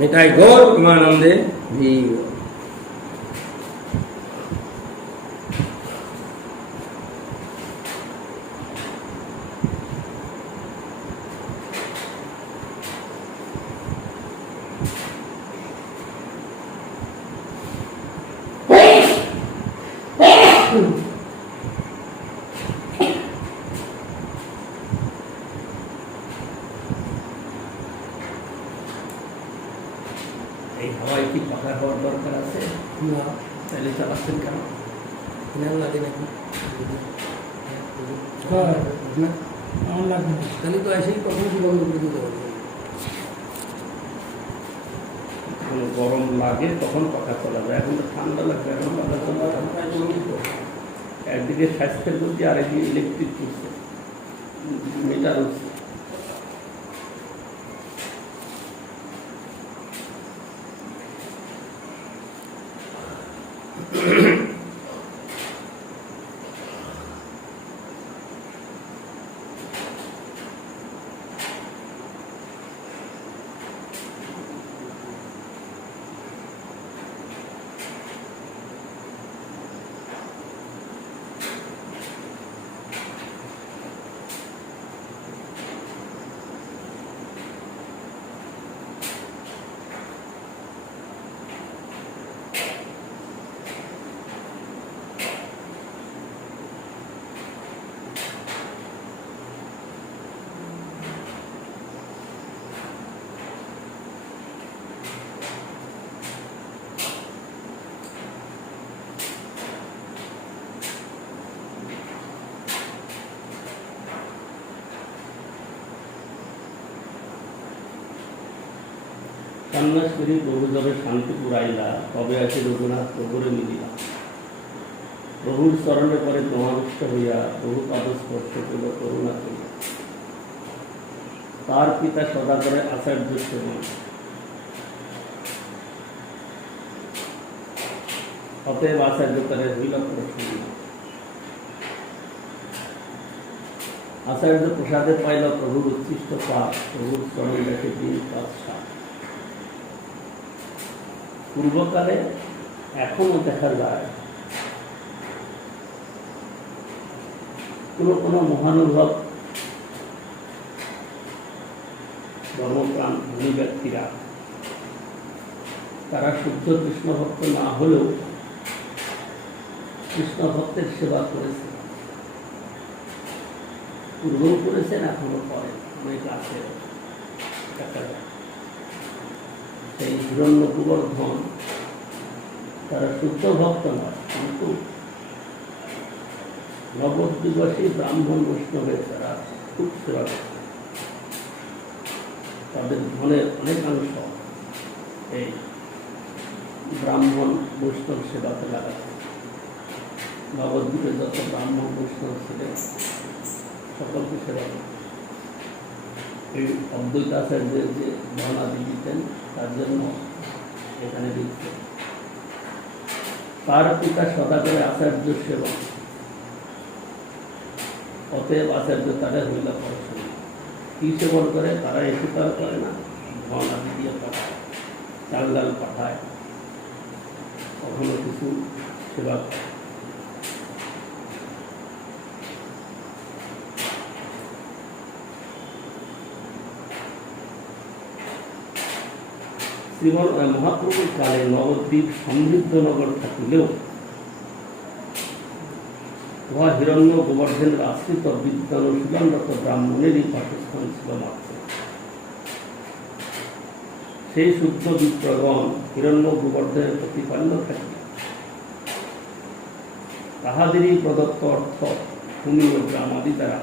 मिठाई गौर प्रेमानंदे भी এই হাওয়ায় কি পাকা হওয়ার দরকার আছে না? তাহলে চালাচ্ছেন কেন? কেন লাগে নাকি? আমার লাগবে না, তাহলে তো এসেই কখন কি বন্ধ করে দিতে হবে। গরম লাগে তখন পাখা চলা যায়, এখন তো ঠান্ডা লাগবে, এখন পাখা চলা একদিকে স্বাস্থ্যের প্রতি আরেকদিকে ইলেকট্রিক উঠছে, মিটার উঠছে। কন্যাশ্বরী প্রভু যবে শান্তি পুরাইলা তবে আছে রঘুনাথ প্রভুরে মিলিলা। প্রভুর চরণে পরে তোমাবিষ্ট হইয়া প্রভু পাদস্পর্শ করিল করুণা করিয়া। তার পিতা সদা করে আচার্য সেবন, অতএব আচার্য তারে হইল প্রসন্ন। আচার্য প্রসাদে পাইল প্রভুর উচ্ছিষ্ট পাপ, প্রভুর চরণ দেখে দিন পাঁচ সাত। পূর্বকালে এখনো দেখা যায় কোনো মহানুভব ধর্মপ্রাণ ধনী ব্যক্তিরা তারা শুদ্ধ কৃষ্ণ ভক্ত না হলেও কৃষ্ণ ভক্তের সেবা করেছে, পূর্বেও করেছেন, এখনো করেন। অনেক আছে দেখা যায় সেই হিরণ্য গোবর্ধন, তারা শুদ্ধ ভক্ত নয়, কিন্তু নবদ্বীপবাসী ব্রাহ্মণ বৈষ্ণবের তারা খুব সেবা করে। তাদের ধনের অনেকাংশ এই ব্রাহ্মণ বৈষ্ণব সেবাতে লাগাচ্ছে। নবদ্বীপে যত ব্রাহ্মণ বৈষ্ণব ছিলেন সকলকে সেবা করে। এই অদ্বৈত আচার্যের যে ধনাদি দিতেন তার জন্য এখানে দিচ্ছেন। তার পিতা সদা করে আচার্য সেবক, অতএব আচার্য তারা হইল পড়াশোনা। কি সেবন করে? তারা এসে তারা করে না, ধন আদি দিয়ে পাঠায়, চাল ডাল পাঠায়, কখনো কিছু সেবা করে। শ্রীমন মহাপ্রভুর কালে নবদ্বীপ সমৃদ্ধ নগর থাকিলেও উহা হিরণ্য গোবর্ধনের আশ্রিত বিদ্যান অনুশীলনরত ব্রাহ্মণেরই বাসস্থান ছিল মাত্র। সেই শুদ্ধ বিপ্রগণ হিরণ্য গোবর্ধনের প্রতিপাল্য থাকি তাহাদেরই প্রদত্ত অর্থ ভূমি ও গ্রাম আদি দ্বারা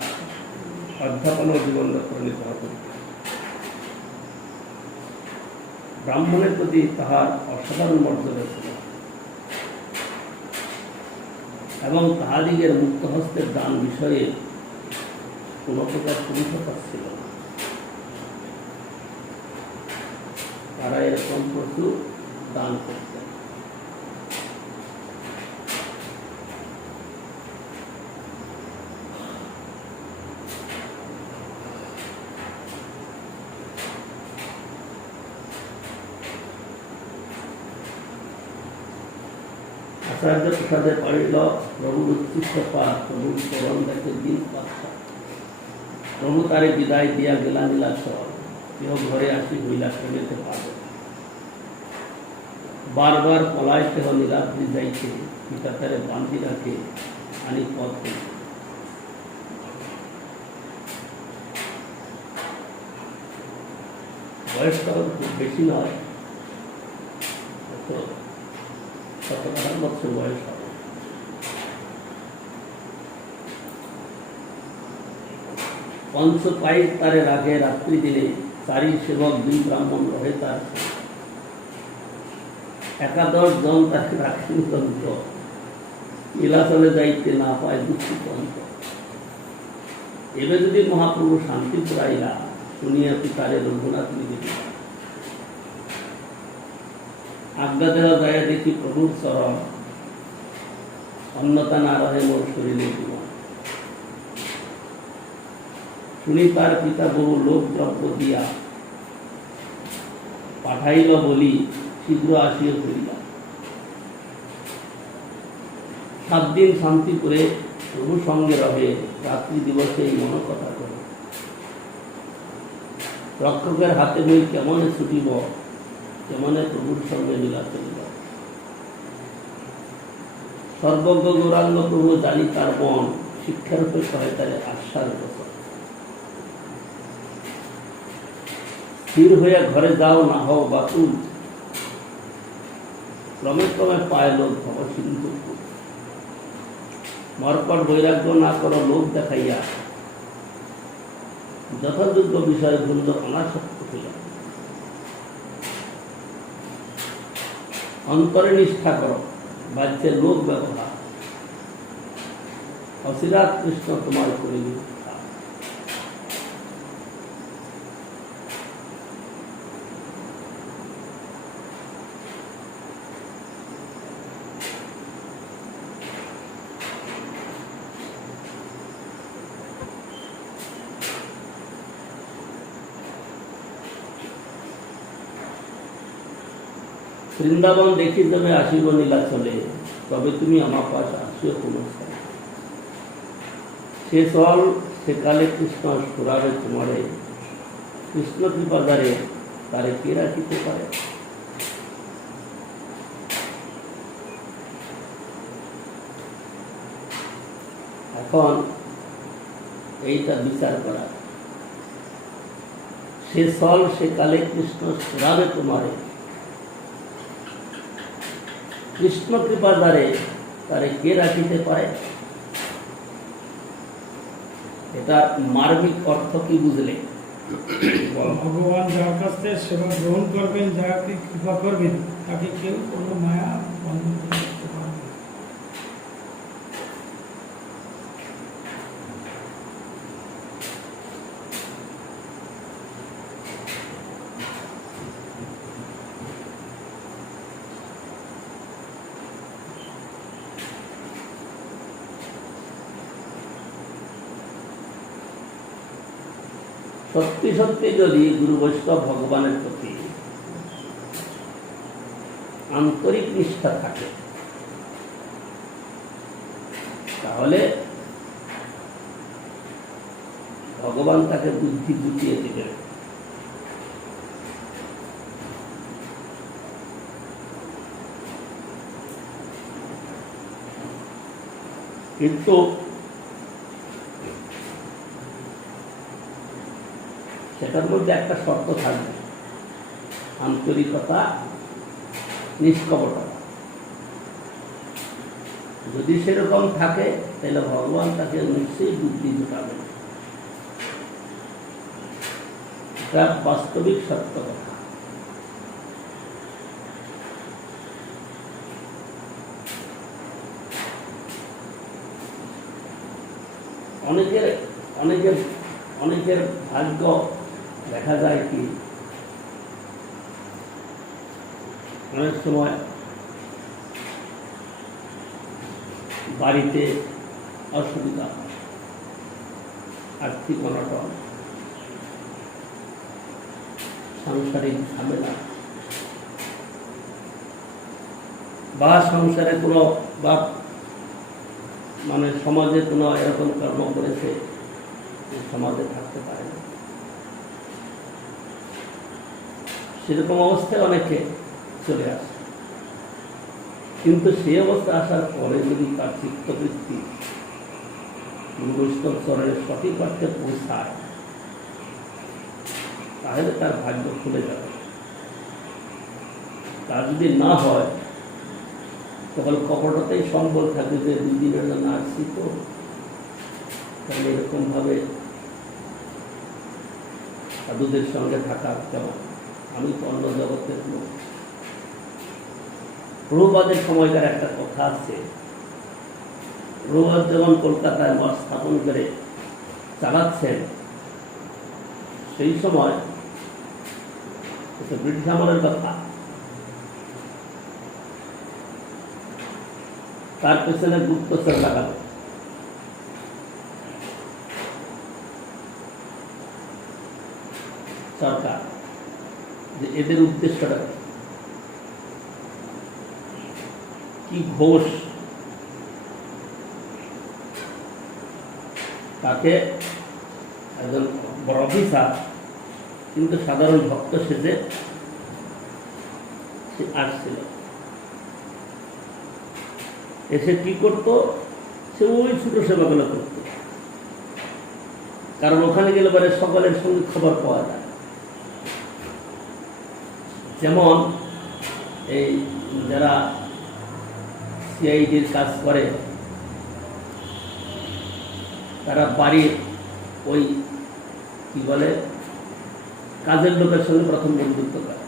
অধ্যাপন ও জীবনযাত্রা নির্বাহ করিত। ব্রাহ্মণের প্রতি তাহার অসাধারণ মর্যাদা ছিল এবং তাহাদিগের মুক্ত হস্তের দান বিষয়ে কোন প্রকার পরিষ্কার ছিল না। তারা এরকম প্রচুর দান করতেন। আচার্য প্রসাদে পাড়িল প্রভুর উৎকৃষ্ট পাঠ, প্রভুর চরণ দেখে দিন পাচ্ছা। প্রভু তারে বিদায় দিয়া গেলা নীলাচল, কেহ ঘরে আসি হইলা ফেলিতে পারে। বারবার পলায় কেহ নীলাদ্রি যাইতে, পিতা তারে বান্ধি রাখে আনি পথ হইতে। বয়সটা খুব বেশি নয়, 17-18 বছর বয়স হবে। পঞ্চপাইক তারে রাখে রাত্রি দিনে, চারি সেবক 2 ব্রাহ্মণ রহে তার। 11 জন তাকে রাখেন তন্ত্র, নীলাচলে যাইতে না পায় দুঃখিত অন্ত। এবার যদি মহাপ্রভু শান্তি পুরাইলা শুনিয়া পিতারে রঘুনাথ নিবে। আজ্ঞা দেওয়া যায় দেখি প্রভুর চরণ, অন্যতা না রহে মোর শরীরে জীবন। শুনি তার পিতা বহু লোক দ্রব্য দিয়া পাঠাইল বলি, শীঘ্র আসিয়া করিলা। 7 দিন শান্তি করে প্রভু সঙ্গে রহে, রাত্রি দিবসে এই মন কথা করে। রক্ষকের হাতে বই কেমনে ছুটিব, কেমনে প্রভুর সঙ্গে লীলা চলিব। সর্বজ্ঞ গৌরাঙ্গ প্রভু জানি তার বন, শিক্ষার উপর কহে তারে আশ্বাস বছর। স্থির হইয়া ঘরে যাও না হও বাতুল, ক্রমে ক্রমে পায় লোক ভব সিন্ধু। মর্কট বৈরাগ্য না করো লোক দেখাইয়া, যথাযোগ্য বিষয় ভুল অনাসক্ত হইয়া। অন্তরে নিষ্ঠা করো, বাহ্যে লোক ব্যবহার, অচিরাত কৃষ্ণ তোমার করিবে। বৃন্দাবন দেখি যাবে আসিব নীলাচলে, তবে তুমি আমার পাশ আসিও কোনো স্থানে। সে চল সেকালে কৃষ্ণ সুরাবে তোমারে, কৃষ্ণ কৃপাদারে তারে কে রাখিতে পারে। এখন এইটা বিচার করা, সে চল সেকালে কৃষ্ণ সুরাবে তোমারে, কৃষ্ণ কৃপার দ্বারে তারে কে রাখিতে পারে। এটা মার্মিক অর্থ কি বুঝলে? ভগবান যার কাছ থেকে সেবা গ্রহণ করবেন, যাকে কৃপা করবেন, তাকে কেউ কোনো মায়া বন্ধন করতে পারবে না। সত্যি সত্যি যদি গুরু বৈষ্ণব ভগবানের প্রতি আন্তরিক নিষ্ঠা থাকে, তাহলে ভগবান তাকে বুদ্ধি বুঝিয়ে দিবেন। কিন্তু সেটার মধ্যে একটা শর্ত থাকবে, আন্তরিকতা, নিষ্কপটতা। যদি সেরকম থাকে তাহলে ভগবান তাকে নিশ্চয়ই বুদ্ধি জোটাবেন। এটা বাস্তবিক সত্য কথা। অনেকের অনেকের অনেকের ভাগ্য দেখা যায় কি, অনেক সময় বাড়িতে অসুবিধা, আর্থিক অনটন, সাংসারিক ঝামেলা, বা সংসারে কোনো বা মানে সমাজে কোনো এরকম কর্ম করেছে যে সমাজে থাকতে পারে না। সেরকম অবস্থায় অনেকে চলে আসে, কিন্তু সেই অবস্থা আসার পরে যদি তার চিত্তবৃত্তি বৈষ্ণব চরণের সঠিক অর্থে পৌঁছায় তাহলে তার ভাগ্য খুলে যাবে। তা যদি না হয় তখন কপটতাই সম্বল থাকবে যে 2 দিনের জন্য আসছি, তো তাহলে এরকমভাবে সাধুদের সঙ্গে থাকা কেমন, আমি তো অন্য জগতের লোক। প্রভুপাদের সময়কার একটা কথা আছে, প্রভুপাদ যখন কলকাতায় মঠ স্থাপন করে চালাচ্ছেন, সেই সময় ব্রিটিশ আমলের কথা, তার পেছনে গুপ্তচর লাগালো। সরকার যে এদের উদ্দেশ্যটা কি, ঘোষ তাকে একজন বড় অফিসার কিন্তু সাধারণ ভক্ত সেজে সে আসছিল। এসে কি করতো, সে ওই ছোট সেবাগুলো করতো, কারণ ওখানে গেলে পরে সকলের সঙ্গে খবর পাওয়া যায়। যেমন এই যারা সিআইডির কাজ করে তারা বাড়ির ওই কি বলে কাজের লোকের সঙ্গে প্রথম বন্ধুত্ব করে,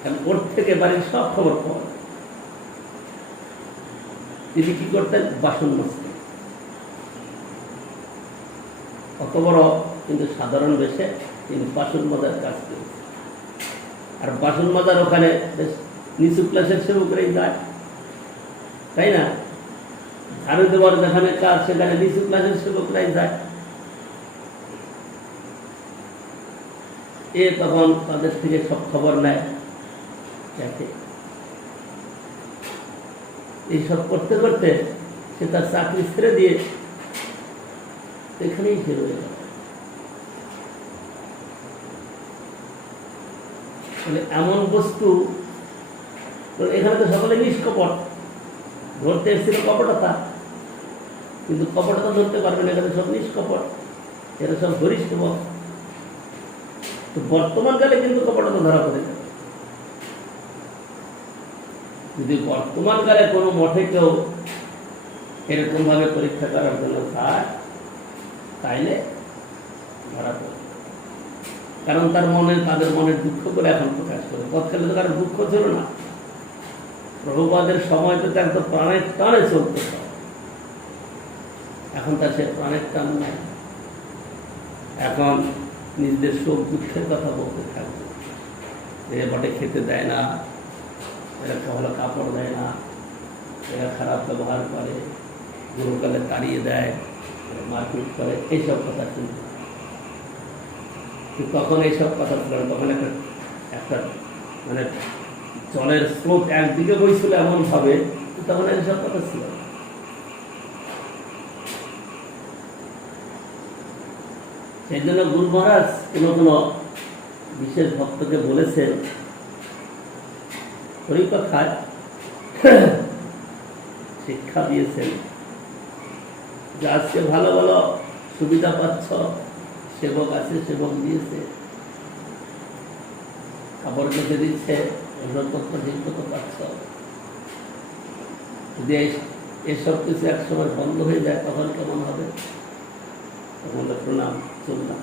কারণ ওর থেকে বাড়ির সব খবর পাওয়া যায়। তিনি কি করতেন, বাসন মাজতেন। অত বড় কিন্তু সাধারণ বেশে তিনি বাসন মাজার কাজ করেছেন। আর বাসন মাজার ওখানে বেশ নিচু ক্লাসের সেবকরাই যায়, তাই না? ঝাড়ু দেওয়ার যেখানে কাজ সেখানে নিচু ক্লাসের সেবকরাই যায়। এ তখন তাদের থেকে সব খবর নেয়, দেখে। এইসব করতে করতে সে তার চাকরি ছেড়ে দিয়ে এখানেই সে রয়ে গেল। এমন বস্তু, এখানে তো সকলে নিষ্কপট, ধরতে এসেছিল কপটতা, কিন্তু কপটতা ধরতে পারবে না, এখানে সব নিষ্কপট, এরা সব ঘনিষ্ঠ। তো বর্তমানকালে কিন্তু কপটতা ধরা পড়ে যাবে। যদি বর্তমানকালে কোনো মঠে কেউ এরকম ভাবে পরীক্ষা করার জন্য যায় তাইলে ধরা পড়ে, কারণ তার তাদের মনের দুঃখ করে এখন প্রকাশ করে। তৎকালে তো কারো দুঃখ ছিল না। প্রভুপাদের সময় তো একদম প্রাণের টানে চলত, এখন তার সে প্রাণের টান নাই। এখন নিজেদের শোক দুঃখের কথা বলতে থাকবে, এরা বটে খেতে দেয় না, এরা ভালো কাপড় দেয় না, এরা খারাপ ব্যবহার করে, গুরুকালে তাড়িয়ে দেয়, মারপিট করে, এইসব কথা শুনতে। তখন এইসব কথা ছিল, তখন একটা মানে জলের স্রোত একদিকে বইছিল এমন ভাবে, তখন এইসব কথা ছিল। সেই জন্য গুরু মহারাজ কোনো বিশেষ ভক্তকে বলেছেন, পরিকথায় শিক্ষা দিয়েছেন যে আজকে ভালো ভালো সুবিধা পাচ্ছ, সেবক আছে, সেবক দিয়েছে, কাপড় কেটে দিচ্ছে, ওষুধপত্র ঠিক মতো পাচ্ছ। যদি এসব কিছু একসময় বন্ধ হয়ে যায় তখন কেমন হবে? তখন প্রণাম চললাম।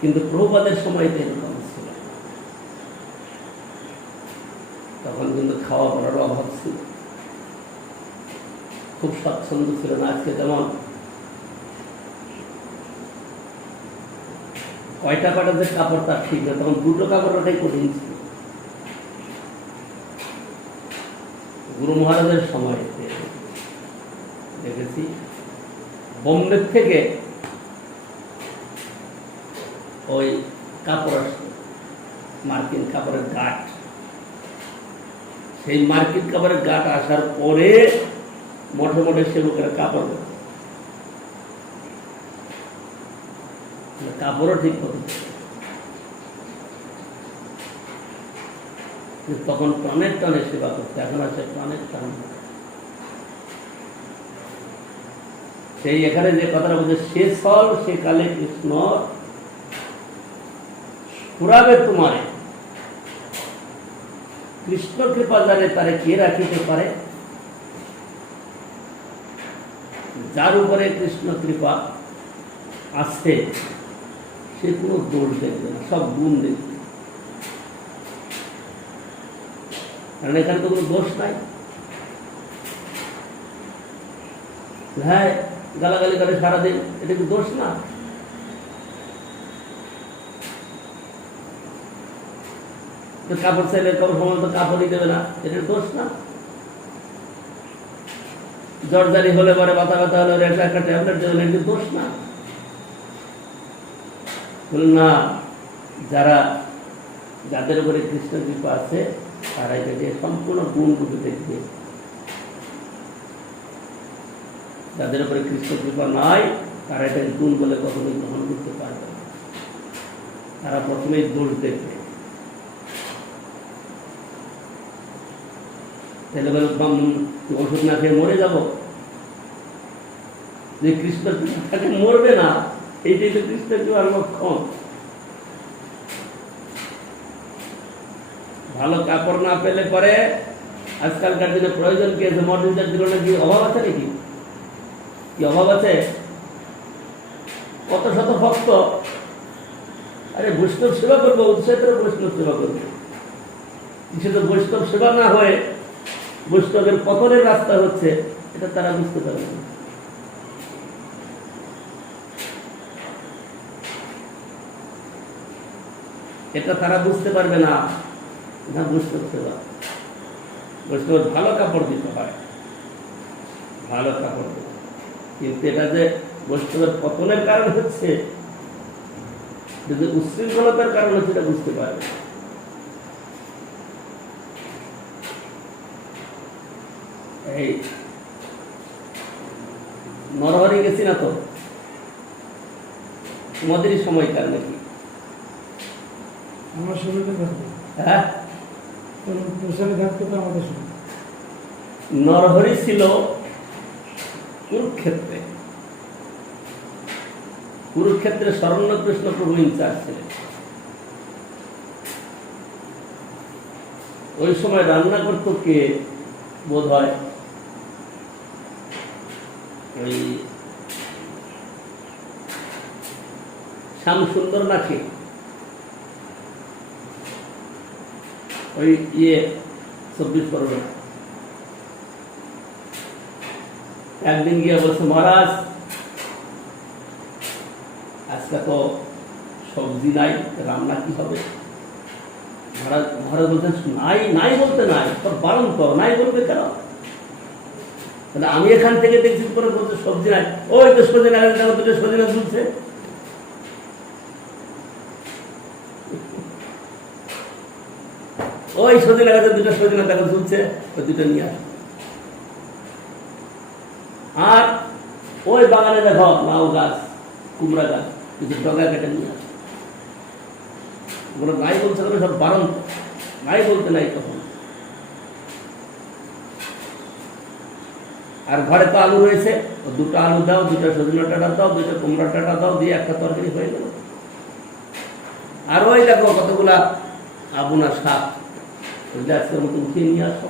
কিন্তু প্রভুপাদের সময় তো এরকম ছিল, তখন কিন্তু খাওয়া পড়ার অভাব ছিল, খুব স্বাচ্ছন্দ্য ছিল না। আজকে যেমন কয়টা যে কাপড় তার ঠিক না, তখন দুটো কাপড় ওটাই কঠিন ছিল। গুরু মহারাজের সময় দেখেছি বোম্বে থেকে ওই কাপড় আসতো, মার্কিন কাপড়ের গাঁট। সেই মার্কিন কাপড়ের গাঁট আসার পরে মঠে মঠে সেবকেরা কাপড় দেয়, কাপড়ও ঠিক মতো। তখন প্রাণের টানে সেবা করতে, এখন আছে প্রাণের টান। সেই এখানে যে কথাটা বলছে, সে স্থল সে কালে কৃষ্ণ ফুরাবে তোমারে, কৃষ্ণ কৃপা জানে তারে কে রাখিতে পারে। যার উপরে কৃষ্ণ কৃপা আছে সে কোনো দোষ দেখবে না, সব গুণ দেখবে। কারণ এখানে তো কোনো দোষ নাই। হ্যাঁ, গালাগালি করে সারাদিন, এটা কি দোষ না? কাপড় চাইলে কাপড় সময় তো কাপড়ই দেবে না, এটা দোষ না? জ্বরজারি হলে পরে মাথা ব্যথা হলে একটা ট্যাবলেট দেবেন, এটা দোষ না? না, যাদের উপরে কৃষ্ণ কৃপা আছে তারা এটাকে সম্পূর্ণ গুণ রূপে দেখবে। যাদের উপরে কৃষ্ণ কৃপা নাই তারা এটাকে গুণ বলে কখনোই গ্রহণ করতে পারবে না, তারা প্রথমেই দোষ দেখবে। তাহলে বলে ওষুধ না খেয়ে মরে যাব, যে কৃষ্ণ কৃপাকে মরবে না, এইটাই তো কৃষ্ণ কৃপার লক্ষণ। ভালো কাপড় না পেলে পরে আজকালকার দিনে প্রয়োজন কি আছে? মডেলটার জীবনে কি অভাব আছে নাকি? কি অভাব আছে? কত শত ভক্ত, আরে বৈষ্ণব সেবা করবো, উৎসাহ করে বৈষ্ণব সেবা করবো, কিছু তো বৈষ্ণব সেবা না হয়ে বৈষ্ণবের পতনের রাস্তা হচ্ছে, এটা তারা বুঝতে পারে না। এটা তারা বুঝতে পারবে না। না, বৈষ্ণব সেবা, বৈষ্ণবের ভালো কাপড় দিতে হয়, ভালো কাপড় দিতে, কিন্তু এটা যে বৈষ্ণবের পতনের কারণ হচ্ছে, যদি উচ্ছৃঙ্খলতার কারণ হচ্ছে, এটা বুঝতে পারবে। এই নরহরি গেছি না তো, তোমাদেরই সময়কার নাকি? আমার শুরুতে থাকবে, হ্যাঁ, প্রসারে থাকতে তো আমাদের শুরু। নরহরি ছিল কুরুক্ষেত্রে, কুরুক্ষেত্রে শরণ্য কৃষ্ণ প্রভু ইনচার্জ ছিলেন। ওই সময় রান্না করত কে? বোধ হয় ওই শ্যাম সুন্দর নাকি ওই 24 পরগনা। একদিন গিয়ে বলছে, মহারাজ আজকে তো সবজি নাই, রান্না কি হবে? মহারাজ বলছেন, নাই বলতে নাই, সব বারণ তো, নাই বলবে কেন? আমি এখান থেকে দেখছি করে বলছে সবজি নাই, ওই তো সজিনা গাছ, দেখো দুটো সজিনা ঝুলছে। ওই সজিনা গাছের দুটো সজিনা দেখো ঝুলছে, ওই দুটো নিয়ে আস। আর ওই বাগানে দেখো লাউ গাছ, কুমড়া গাছ, কিছু ডগা কেটে নিয়ে আস। ওগুলো নাই বলছে, সব বারণ, নাই বলতে নাই তখন। আর ঘরে তো আলু রয়েছে, দুটো আলু দাও, দুটো সজনা ডাঁটা দাও, দুটো কুমড়া ডাঁটা দাও, দিয়ে একটা তরকারি হয়ে গেল। আরো ওই দেখো কতগুলা আবুনা শাক, ওইটা আজকের মতো উঠিয়ে নিয়ে আসো।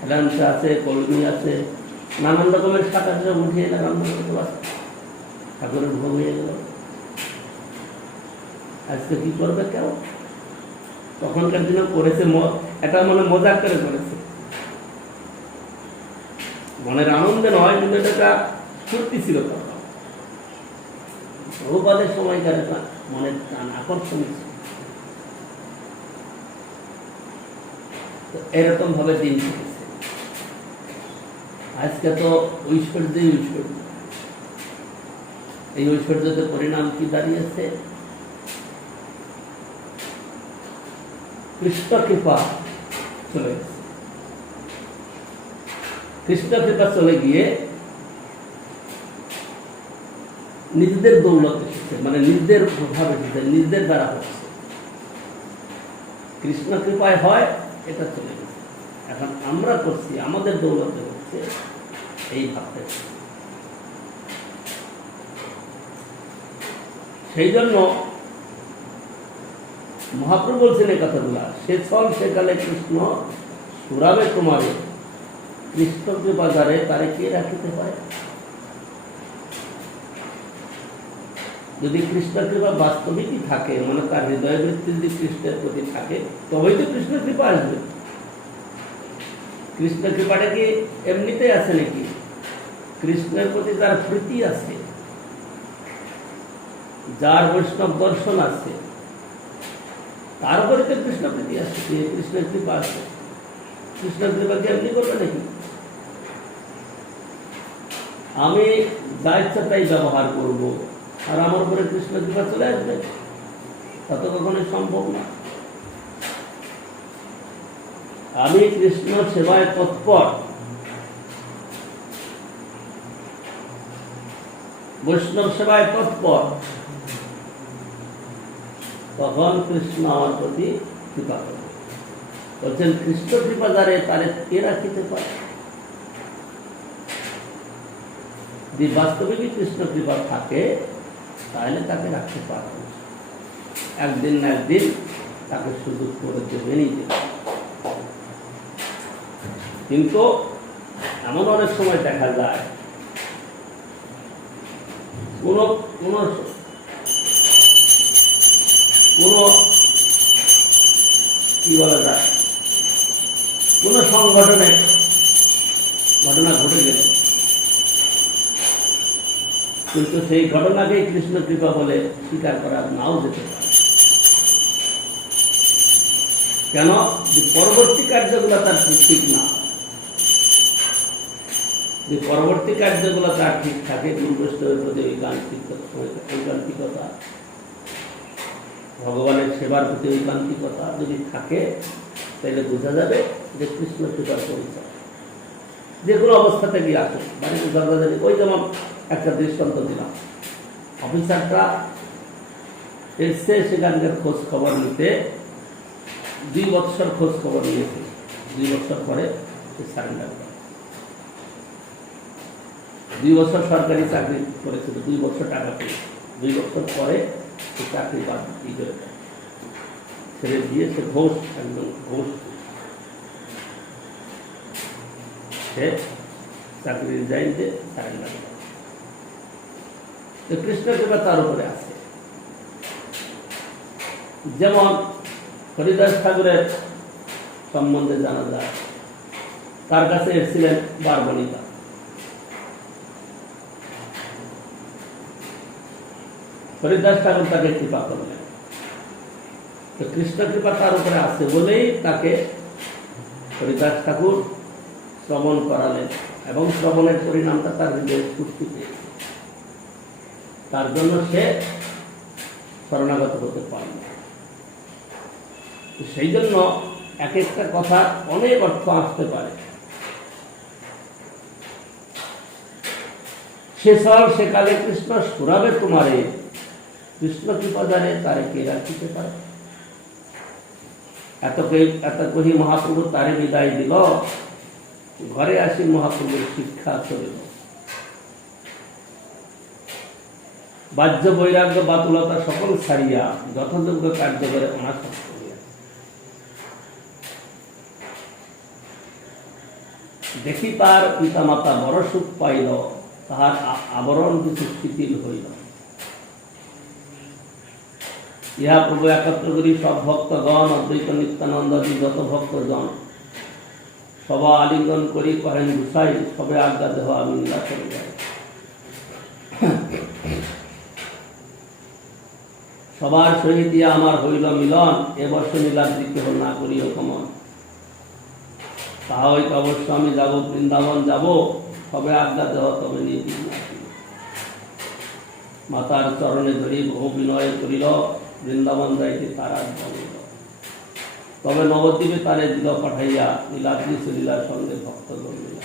হেলাংসা আছে, কলমি আছে, নানান রকমের শাক আছে, উঠিয়ে এনে রান্না করতে পারো। ঠাকুরের ভোগ হয়ে গেল। আজকে কি করবে কেউ? তখনকার দিনে করেছে, এটা মনে মজা করে করেছে, মনের আনন্দে নয়, কিন্তু এটা সত্যি ছিল। প্রভুপাদের সময়কার একটা মনের টান আকর্ষণ ছিল। এরকম ভাবে দিন কেটেছে। আজকে তো ঐশ্বর্যই ঐশ্বর্য। এই ঐশ্বর্যতে পরিণাম কি দাঁড়িয়েছে? কৃষ্ণ কৃপা চলে গেছে। কৃষ্ণ কৃপা চলে গিয়ে নিজেদের দৌলত এসেছে, মানে নিজেদের প্রভাব এসেছে, নিজেদের দ্বারা হচ্ছে। কৃষ্ণ কৃপায় হয়, এটা চলে গেছে। এখন আমরা করছি, আমাদের দৌলতে হচ্ছে, এই ভাবতে। সেই জন্য মহাপ্রভু বলছেন এই কথাগুলা, সে চল সেকালে কৃষ্ণ সুরাবে তোমারে, কৃষ্ণ কৃপাগারে তারে কে রাখিতে পারে? যদি কৃষ্ণ কৃপা বাস্তবিকই থাকে, মানে তার হৃদয় বৃত্তি যদি কৃষ্ণের প্রতি থাকে, তবেই তো কৃষ্ণ কৃপা আসবে। কৃষ্ণ কৃপাটা কি এমনিতে আছে নাকি? কৃষ্ণের প্রতি তার প্রীতি আছে, যার বৈষ্ণব দর্শন আছে, তারপরে তো কৃষ্ণ প্রীতি আছে, কৃষ্ণের কৃপা আছে। কৃষ্ণের কৃপা কি এমনি করবে নাকি? আমি যা ইচ্ছা তাই ব্যবহার করবো আর আমার উপরে কৃষ্ণ কৃপা চলে আসবে, তা তো কখনোই সম্ভব না। আমি কৃষ্ণ সেবায় তৎপর, বৈষ্ণব সেবায় তৎপর, তখন কৃষ্ণ আমার প্রতি কৃপা করবে। বলছেন কৃষ্ণ কৃপা যারে তারে কে রাখিতে পারে? যদি বাস্তবিকই কৃষ্ণ কৃপা থাকে, তাহলে তাকে রাখতে পারবে। একদিন না একদিন তাকে সুযোগ করে দেবেনই দেবে। কিন্তু এমন অনেক সময় দেখা যায় কোন কি বলা যায়, কোন সংগঠনে ঘটনা ঘটে গেল, কিন্তু সেই ঘটনাকেই কৃষ্ণ কৃপা বলে স্বীকার করা নাও যেতে পারে। কেন? যে পরবর্তী কার্যগুলো তার ঠিক না। যে পরবর্তী কার্যগুলো তার ঠিক থাকে, গুরু বৈষ্ণবের প্রতি ঐকান্তিকতা, ভগবানের সেবার প্রতি ঐকান্তিকতা যদি থাকে, তাহলে বোঝা যাবে যে কৃষ্ণ কৃপার পরিচয় যে কোনো অবস্থা থেকে আসে। বাড়িতে ঝগড়াঝাড়ি, ওই যেমন একটা দৃষ্টান্ত দিলাম, অফিসারটা এসছে সেখানকার খোঁজ খবর নিতে, 2 বছর খোঁজ খবর নিয়েছে, 2 বছর পরে সে সারেন্ডার করে। 2 বছর সরকারি চাকরি করেছিল, 2 বছর টাকা পেয়েছে, 2 বছর পরে সে চাকরি বাদ করে দেয়, ছেড়ে দিয়ে সে ঘোষ, একদম ঘোষ, সে চাকরি রিজাইন দিয়ে সারেন্ডার করে। কৃষ্ণ কৃপা তার উপরে আছে। যেমন হরিদাস ঠাকুরের সম্বন্ধে জানা যায়, তার কাছে এসেছিলেন বারবণিকা। হরিদাস ঠাকুর তাকে কৃপা করলেন। তো কৃষ্ণ কৃপা তার উপরে আছে বলেই তাকে হরিদাস ঠাকুর শ্রবণ করালেন, এবং শ্রবণের পরিণামটা তার হৃদয়ে স্ফূর্তি পেয়েছে। তার জন্য সে শরণাগত হতে পারল। সেই জন্য এক একটা কথা অনেক অর্থ আসতে পারে। সে চল সেকালে কৃষ্ণ সুরাবে তোমারে, কৃষ্ণ কৃপা জানে তারে কে রাখিতে পারে? এত কহি মহাপ্রভু তারে বিদায় দিল, ঘরে আসি মহাপ্রভুর শিক্ষা চলিল। বাহ্য বৈরাগ্য বাতুলতা সকল ছাড়িয়া যথাযোগ্য কার্য করে অনাসক্ত হইয়া দেখি তার পিতামাতা বড় সুখ পাইল, তাহার আবরণ কিছু শিথিল হইল। ইহা প্রভু একত্র করি সব ভক্তগণ অদ্বৈত নিত্যানন্দাদি যত ভক্তজন সবা আলিঙ্গন করি কহেন গুসাই, সবে আজ্ঞা দেহ আমি লীলা করে যাই। সবার সহিত ইয়া আমার হইল মিলন, এবর্ষ নীলাদ্রি কেহ না করিও কমন। তাহা হইতে অবশ্য আমি যাব, বৃন্দাবন যাব, সবে আজ্ঞা দেহ তবে নিয়ে মাতার চরণে ধরি বহু বিনয় করিল, বৃন্দাবন যাইতে তার আজ্ঞা হইল। তবে নবদ্বীপে তারে দিল পাঠাইয়া, নীলাদ্রি লীলার সঙ্গে ভক্ত জন্মিলা।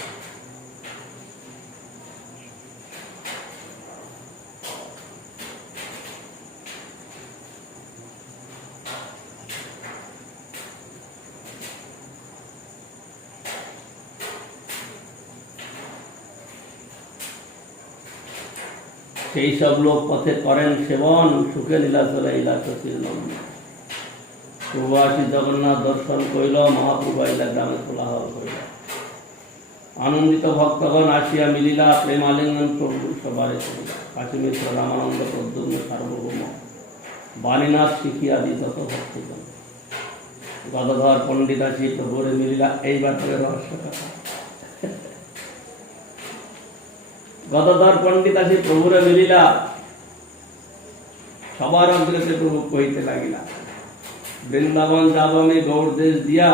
সেই সব লোক পথে করেন সেবন, সুখে নীলাচলে ইলাচশীল নন্দন। প্রবাসী জগন্নাথ দর্শন কইল, মহাপ্রভু আইলা গ্রামে কোলাহল কইল। আনন্দিত ভক্তগণ আসিয়া মিলিলা, প্রেম আলিঙ্গন প্রভু সবারে করিল। কাশী মিশ্র, রামানন্দ, প্রদ্যুম্ন, সার্বভৌম, বাণীনাথ শিখিয়াদি যত ভক্তগণ। গদাধর পণ্ডিত আসি প্রভুরে মিলিলা। এইবার তবে রহস্য কথা। গদাধর পণ্ডিত আসি প্রভুরে মিলিলা, সবার অগ্রতে প্রভু কইতে লাগিলা, বৃন্দাবন যাব আমি গৌর দেশ দিয়া,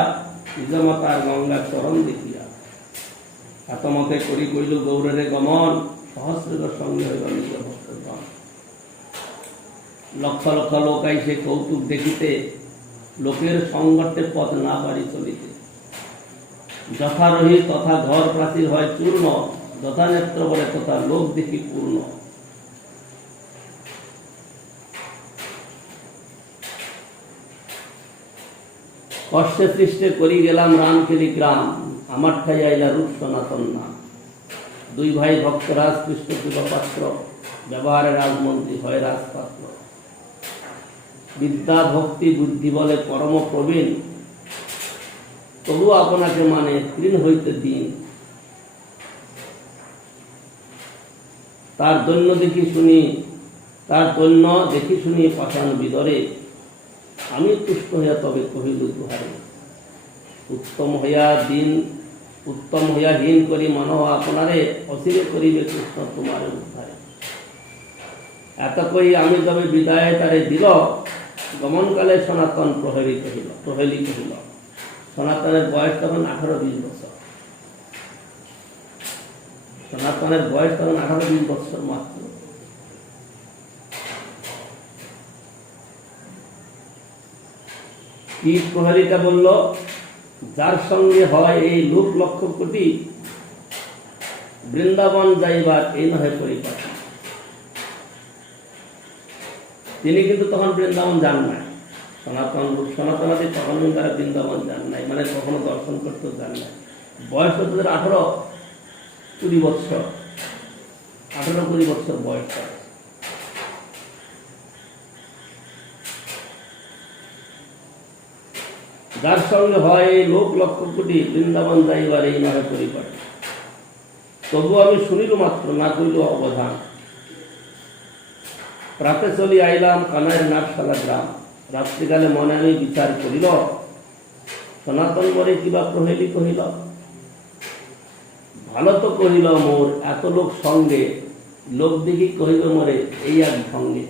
নিজমাতার গঙ্গা চরণ দেখিয়া। এতমতে করি কইল গৌরের গমন, সহস্রের সঙ্গে হইল নিজ ভক্তগণ। লক্ষ লক্ষ লোক আইসে কৌতুক দেখিতে, লোকের সংঘর্ষে পথ না পারি চলিতে। যথারহি তথা ঘর প্রাচীর হয় চূর্ণ, যথা নেত্র বলে তথা লোক দেখি পূর্ণ। কষ্টে সৃষ্টে করি গেলাম রামকেলি গ্রাম, আমার ঠাই আইলা রূপ সনাতন নাম। দুই ভাই ভক্তরাজ কৃষ্ণ কৃপাপাত্র, ব্যবহারে রাজমন্ত্রী হয় রাজপাত্র। বিদ্যা ভক্তি বুদ্ধি বলে পরম প্রবীণ, তবু আপনাকে মানে তৃণ হইতে দিন। তার দৈন্য দেখি শুনি পাষাণ বিদরে, আমি তুষ্ট হইয়া তবে কহিল দুহারে। উত্তম হইয়া হীন করি মানব আপনারে, অচিরে করিবে কৃষ্ণ তোমার উদ্ধারে। এত কই আমি তবে বিদায় তারে দিল, গমনকালে সনাতন প্রহরী কহিল। সনাতনের বয়স তখন 18-20 বছর। সনাতনের বয়স তখন 18-20 বছর মাত্র। কি প্রহরীটা বলল, যার সঙ্গে হয় এই লোক লক্ষ কোটি, বৃন্দাবন যাইবার এই নহে পরিপাটি। তিনি কিন্তু তখন বৃন্দাবন যান নাই। সনাতনাদি তখন তারা বৃন্দাবন যান নাই, মানে কখনো দর্শন করতেও যান নাই। বয়স হচ্ছে 18-20 বছর, 18-20 বছর বয়স। যার সঙ্গে হয় এই লোক লক্ষ কোটি, বৃন্দাবন যাইবার এই নহে পরিপাটি। তবু আমি শুনিল মাত্র, না করিল অবধান। প্রাতে চলি আইলাম কানাইয়ের নাটশালা গ্রাম, রাত্রিকালে মনে আমি বিচার করিল, সনাতন মরে কিবা প্রহেলি কহিল। ভালো তো কহিল মোর এত লোক সঙ্গে, লোক দেখি কহিল মরে এই এক সঙ্গে।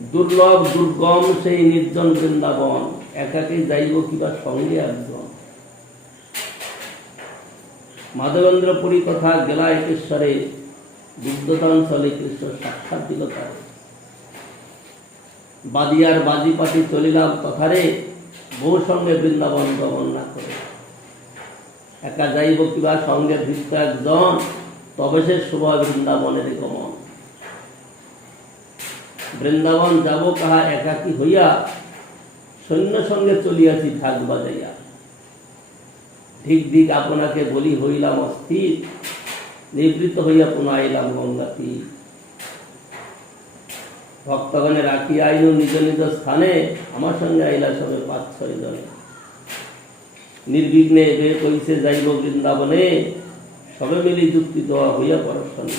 দুর্লভ দুর্গম সেই নির্জন বৃন্দাবন, একাকে যাইব কিবা সঙ্গে একজন। মাধবেন্দ্র পুরী কথা গেলা একেশ্বরে, বুদ্ধদান চলে কৃষ্ণ সাক্ষাৎ দিল তারে। বাদিয়ার বাজি পাটি চলিলাম তথারে, বহু সঙ্গে বৃন্দাবন গমন না করে। একা যাইব কিবা সঙ্গে ধৃষ্ট একজন, তবে সে শুভ বৃন্দাবনের গমন। বৃন্দাবন যাব কাহা একাকী হইয়া, সৈন্য সঙ্গে চলিয়াছি ঢাক বাজাইয়া। ধিক ধিক আপনাকে বলি হইলাম অস্থির, নিবৃত্ত হইয়া পুনঃ আইলাম গঙ্গা তীর। ভক্তগণে রাখি আইনু নিজ নিজ স্থানে, আমার সঙ্গে আইলা সবে 5-6 জনে। নির্বিঘ্নে বে কইছে যাইব বৃন্দাবনে, সবে মিলি যুক্তি দেওয়া হইয়া পরশনে।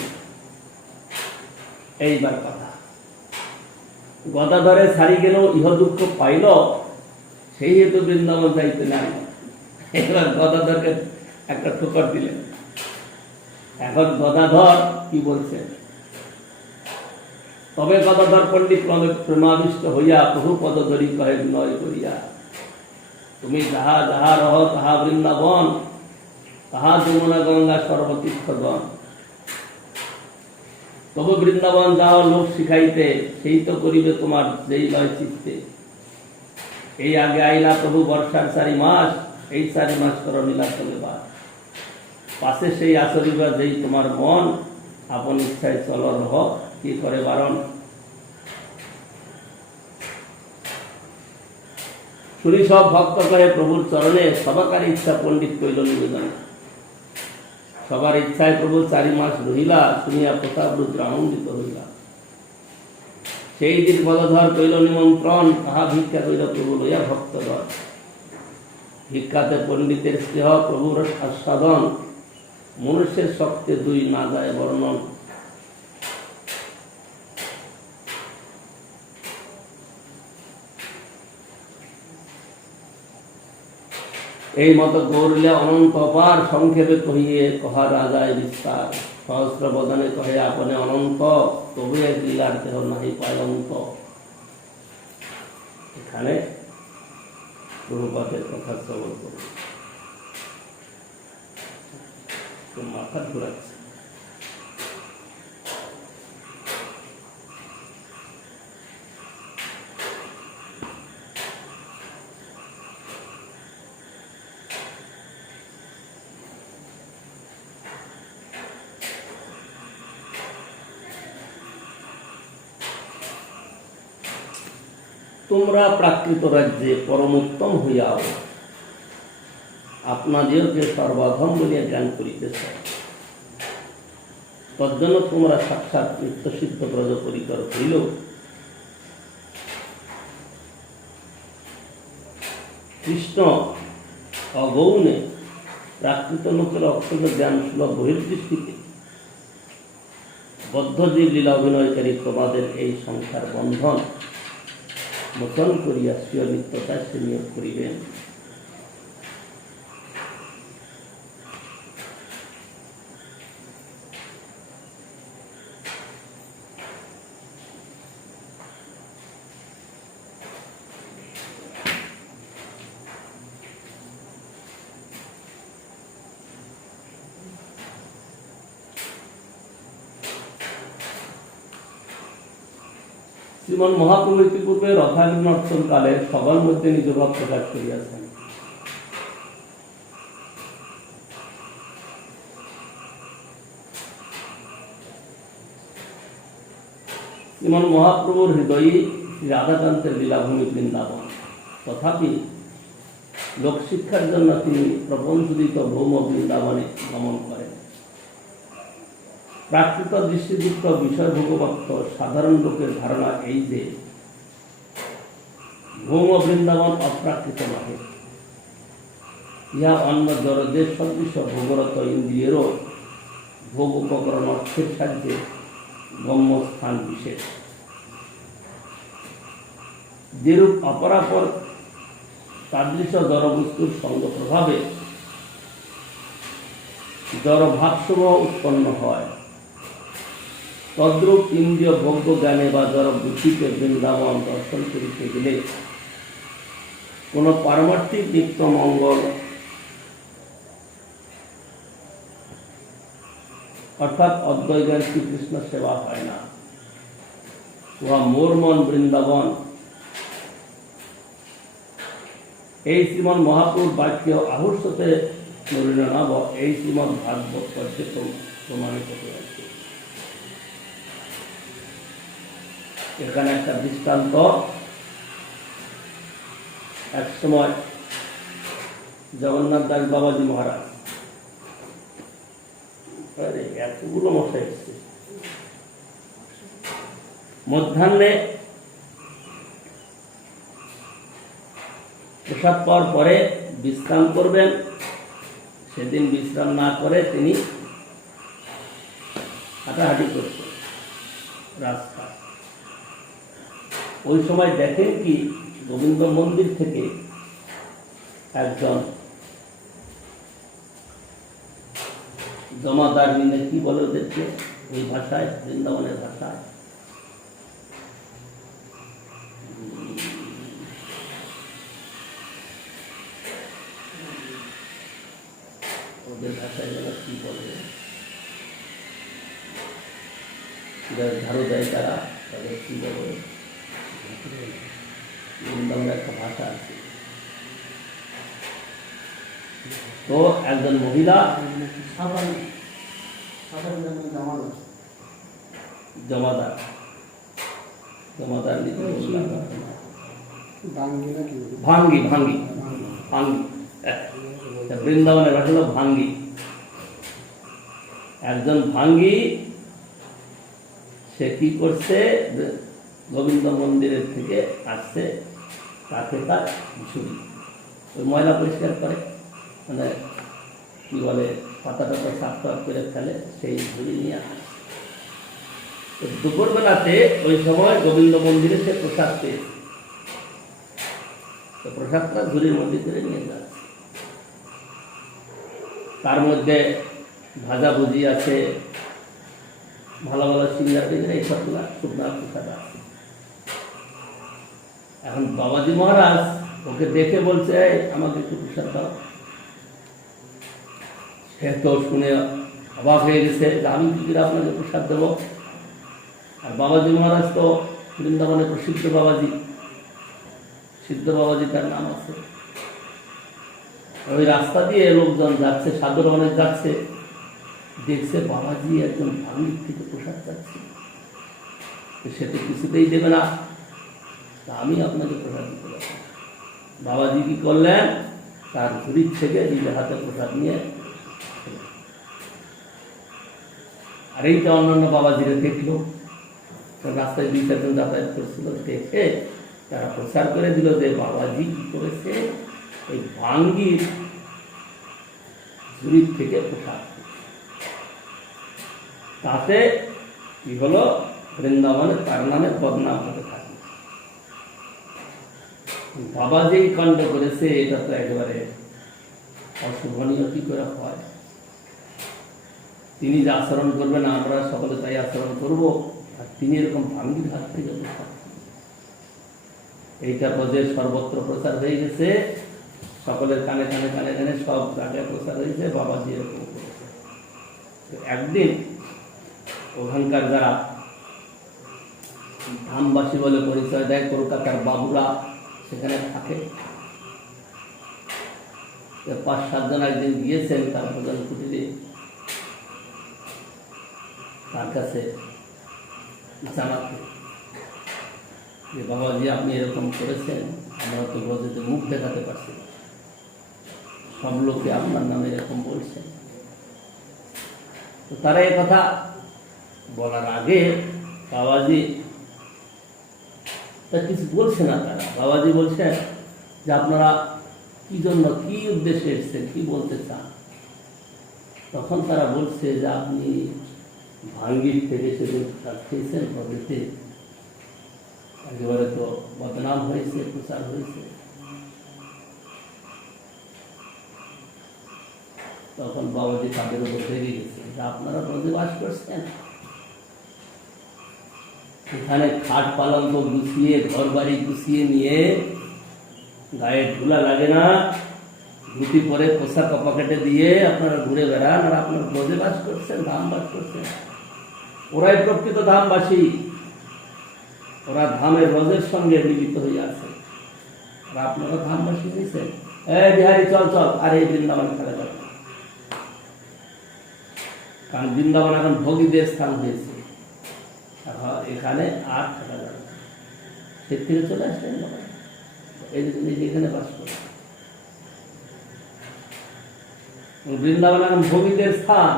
এইবার কথা, গদাধরে ছাড়ি গেল, ইহ দুঃখ পাইল, সেই হেতু বৃন্দাবন যাইতে নাই। এবার গদাধরকে একটা ঠোকর দিলেন। এখন গদাধর কি বলছেন? তবে গদাধর পণ্ডিত প্রেমাবিষ্ট হইয়া প্রভু পদধরি কহে বিনয় করিয়া, তুমি যাহা যাহা রহ তাহা বৃন্দাবন, তাহা যমুনা গঙ্গা সর্বতীর্থগণ। তবু বৃন্দাবন যাও লোক শিখাইতে, সেই তো করিবে তোমার যেই লয় চিত্তে। এই আগে আইলা প্রভু বর্ষার 4 মাস, এই 4 মাস কর লীলা চলে বাস। পাশে সেই আসরিবা যেই তোমার মন, আপন ইচ্ছায় চল রহ, কি করে বারণ। শুনি সব ভক্ত কহে প্রভুর চরণে, সবাকার ইচ্ছা পণ্ডিত কইল নিবেদন। সবার ইচ্ছায় প্রভু 4 মাস রহিলা, শুনিয়া প্রতাপ রুদ্র আনন্দিত হইলা। সেই দিন গদাধর কইল নিমন্ত্রণ, তাহা ভিক্ষা কইল প্রভু লইয়া ভক্তগণ। ভিক্ষাতে পণ্ডিতের স্নেহ, প্রভুর আস্বাদন, মনুষ্যের শক্তে 2 না যায় বর্ণন। এই মতো গৌরলে অনন্ত অপার, সংক্ষেপে কহিয়ে কহা রাজায় বিস্তার। সহস্র বদনে কহে আপনে অনন্ত, তবু এক লীলার দেহ নাহি পায়ন্ত। এখানে প্রভুপাদের কথা শ্রবণ করুন। মাথা ঘুরাচ্ছে। তোমরা প্রাকৃত রাজ্যে পরমোত্তম হইয়াও, আপনাদেরকে সর্বাধম বলিয়া জ্ঞান করিতেছ। তজ্জন্য তোমরা সাক্ষাৎ নিত্যসিদ্ধ ব্রজ পরিকর হইল। কৃষ্ণ অগৌণে প্রাকৃত লোকের অক্ষত জ্ঞান সুলভ বহির্দৃষ্টিতে বদ্ধজীব লীলা অভিনয়কারী প্রমাদের এই সংসার বন্ধন মোচন করিয়া স্বীয় নিত্যতায় সে নিয়োগ করিবেন। শ্রীমন মহাপ্রভু ইতিপূর্বে রথাগ্নর্তন কালে সবার মধ্যে নিজ ভাব প্রকাশ করিয়াছেন। শ্রীমন মহাপ্রভুর হৃদয়ী শ্রী রাধাকান্তের লীলাভূমি বৃন্দাবন। তথাপি লোকশিক্ষার জন্য তিনি প্রপঞ্চদিত ভৌম বৃন্দাবনে গমন করেন। প্রাকৃত দৃষ্টিযুক্ত বিষয় ভোগভক্ত সাধারণ লোকের ধারণা এই যে ভৌম বৃন্দাবন অপ্রাকৃত নহে, ইহা অন্য জড়দের সদৃশ ভোগরত ইন্দ্রিয়েরও ভোগ উপকরণ অর্থের সাহায্যে গম্যস্থান বিশেষ। যেরূপ অপরাপর তাদৃশ জড়বস্তুর সঙ্গ প্রভাবে জড় ভাবসমূহ উৎপন্ন হয়, তদ্রূপ ইন্দ্রিয় ভোগ্য জ্ঞানে বা জড় বুদ্ধিকে বৃন্দাবন দর্শন করিতে গেলে কোন পারমার্থিক নিত্য মঙ্গল অর্থাৎ অদ্বৈতের শ্রীকৃষ্ণ সেবা হয় না। উহা মোর মন বৃন্দাবন। এই শ্রীমন মহাপুর বাক্য আহুষ্যতে নব এই শ্রীমদ ভাগবত পর্যন্ত প্রমাণিত হয়েছে। এখানে একটা দৃষ্টান্ত, এক সময় জগন্নাথ দাস বাবাজি মহারাজ, এতগুলো মশাই এসছে, মধ্যাহ্নে প্রসাদ পাওয়ার পরে বিশ্রাম করবেন। সেদিন বিশ্রাম না করে তিনি হাঁটাহাঁটি করছেন রাস্তা। ওই সময় দেখেন কি গোবিন্দ মন্দির থেকে একজন জমাদার মিলে কি বলে ওদেরকে ওই ভাষায়, বৃন্দাবনের ভাষায়, ওদের ভাষায় যেন কি বলে, ঝাড়ু দেয় তারা, তাদের কি বলে, বৃন্দাবনের একটা ভাষা আছে। তো একজন মহিলা জমাদার ভাঙ্গি ভাঙ্গি ভাঙ্গি, বৃন্দাবনের ভাষা হলো ভাঙ্গি। একজন ভাঙ্গি সে কি করছে, গোবিন্দ মন্দিরের থেকে আসছে, তাকে তার ঝুড়ি ওই ময়লা পরিষ্কার করে, মানে কি বলে পাতা টাতা সাফ টাফ করে ফেলে, সেই ঝুড়ি নিয়ে আসে। দুপুরবেলাতে ওই সময় গোবিন্দ মন্দিরে সে প্রসাদ পেয়েছে, তো প্রসাদটা ঝুড়ির মধ্যে করে নিয়ে যাচ্ছে। তার মধ্যে ভাজা ভুজি আছে, ভালো ভালো সিঙ্গার টিঙ্গার এইসবগুলা শুকনার প্রসাদ আছে। এখন বাবাজি মহারাজ ওকে দেখে বলছে আমাকে একটু প্রসাদ দাও। সে তো শুনে অবাক হয়ে গেছে যে আমি কি করে আপনাকে প্রসাদ দেবো। আর বাবাজি মহারাজ তো বৃন্দাবনের প্রসিদ্ধ বাবাজি, সিদ্ধ বাবাজি তার নাম আছে। ওই রাস্তা দিয়ে লোকজন যাচ্ছে, সাধুরা অনেক যাচ্ছে, দেখছে বাবাজি একজন ভাঙ্গির থেকে প্রসাদ যাচ্ছে, সে তো কিছুতেই দেবে না, আমি আপনাকে প্রসাদ দিতে পারি। বাবাজি কি করলেন, তার ঝুড়ির থেকে নিজের হাতে প্রসাদ নিয়ে, আর এইটা অন্যান্য বাবাজিরা দেখলো, রাস্তায় 2-4 জন যাতায়াত করছিল, দেখে তারা প্রচার করে দিল যে বাবাজি কি করেছে, এই ভাঙ্গির ঝুড়ির থেকে প্রসাদ। তাতে কি হলো, বৃন্দাবনে তার নামে বদনাম হতে থাকে। বাবাজি কাণ্ড করেছে, এটা তো একেবারে অশুভনীয় কি করে হয়। তিনি যে আচরণ করবেন আমরা সকলে তাই আচরণ করব, আর তিনি এরকম ভাঙ্গির হাত থেকে প্রসাদ। এইটা প্রজের সর্বত্র প্রচার হয়ে গেছে, সকলের কানে কানে কানে কানে সব জায়গায় প্রচার হয়েছে, বাবাজি এরকম করেছে। একদিন ওখানকার যারা ধামবাসী বলে পরিচয় দেয়, কলকাতার বাবুরা সেখানে থাকে, 5-7 জন একদিন গিয়েছেন তার প্রধান কুটিরে, তার কাছে জানাতে যে বাবাজি আপনি এরকম করেছেন, আমরা তো ব্রজেতে মুখ দেখাতে পারছি না, সব লোকে আপনার নামে এরকম বলছেন। তো তারা এই কথা বলার আগে বাবাজি তা কিছু বলছে না, তারা বাবাজি বলছেন যে আপনারা কি জন্য, কি উদ্দেশ্যে এসেছেন, কি বলতে চান। তখন তারা বলছে যে আপনি ভাঙ্গির থেকে সেদিন প্রসাদ খেয়েছেন, ব্রজেতে একেবারে তো বদনাম হয়েছে, প্রচার হয়েছে। তখন বাবাজি তাদের উপর রেগে গেছে যে আপনারা ব্রজে বাস করছেন, এখানে খাট পালঙ্ক গুছিয়ে, ঘর বাড়ি গুছিয়ে নিয়ে, গায়ে ধুলা লাগে না, ধুতি পরে পোশাক পকেটে দিয়ে আপনারা ঘুরে বেড়ান, আর আপনারা ব্রজে বাস করছেন, ধাম বাস করছেন। ওরাই প্রকৃত ধামবাসী, ওরা ধামের ব্রজের সঙ্গে মিলিত হয়ে আছে, আর আপনারা ধামবাসী হয়েছেন। এই বিহারি চল চল, আর এই বৃন্দাবন খেলা যাবে, কারণ বৃন্দাবন এখন ভোগীদের স্থান হয়েছে, এখানে আর থাকা যাবে না। সে থেকে চলে আসলেন বাবা, এই যেখানে বাস করে। বৃন্দাবন এখন ভোগীদের স্থান,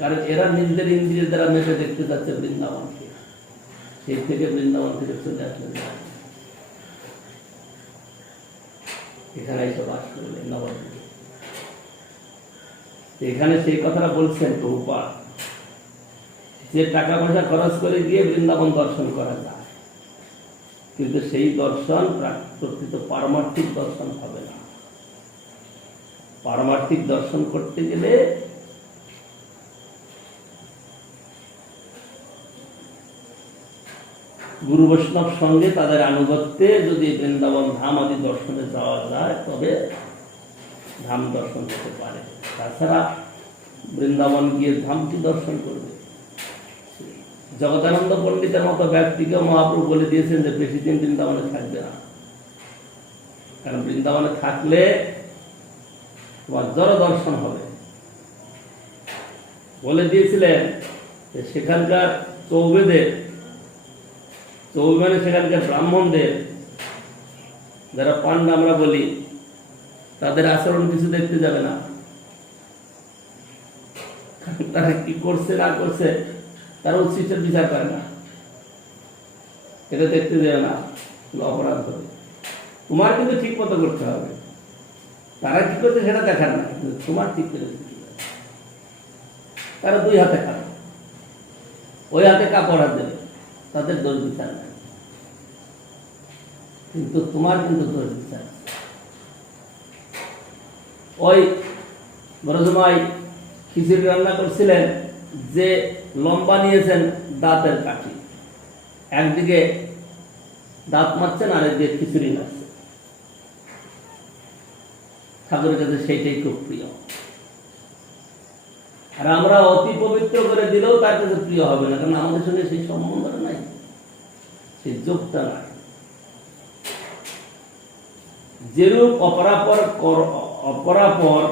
কারণ এরা নিজেদের ইন্দ্রিয়ের দ্বারা মেপে দেখতে যাচ্ছে বৃন্দাবনকে। সেই থেকে বৃন্দাবন থেকে চলে আসলেন, এখানে এসে বাস করলেন নবদ্বীপে। এখানে সেই কথাটা বলছেন প্রভুপাদ, যে টাকা পয়সা খরচ করে গিয়ে বৃন্দাবন দর্শন করা যায়, কিন্তু সেই দর্শন প্রকৃত পারমার্থিক দর্শন হবে না। পারমার্থিক দর্শন করতে গেলে গুরু বৈষ্ণব সঙ্গে তাদের আনুগত্যে যদি বৃন্দাবন ধাম আদি দর্শনে যাওয়া যায় তবে ধাম দর্শন হতে পারে। তাছাড়া বৃন্দাবন গিয়ে ধাম কি দর্শন করবে? জগদানন্দ পণ্ডিতের মতো ব্যক্তিকে মহাপ্রভু বলে দিয়েছেন যে বেশি দিন বৃন্দাবনে থাকবে না, কারণ বৃন্দাবনে থাকলে তোমার জড় দর্শন হবে। বলে দিয়েছিলেন যে সেখানকার চৌবেদের, চৌবে মানে সেখানকার ব্রাহ্মণদের, যারা পান্ডা আমরা বলি, তাদের আচরণ কিছু দেখতে যাবে না। তারা কি করছে না করছে তারা উচ্ছিষ্টের বিচার করে না, এটা দেখতে যাবে না, অপরাধ হবে। তোমার কিন্তু ঠিক মতো করতে হবে, তারা কি করছে সেটা দেখার না, কিন্তু তোমার ঠিক করে দিতে হবে। তারা দুই হাতে খাবে, ওই হাতে কাপড় হাত দেবে, তাদের দোষ বিচার নাই, কিন্তু তোমার কিন্তু দোষ বিচার। ওই বড়জমাই খিচুড়ি রান্না করছিলেন, যে লম্বা নিয়েছেন দাঁতের কাঠি, একদিকে দাঁত মারছেন আর একদিকে খিচুড়ি মারছে। ঠাকুরের কাছে সেইটাই খুব প্রিয়, আর আমরা অতি পবিত্র করে দিলেও তার কাছে প্রিয় হবে না, কারণ আমাদের সঙ্গে সেই সম্বন্ধটা নাই, সেই যোগটা নাই। যেরূপ অপরাপর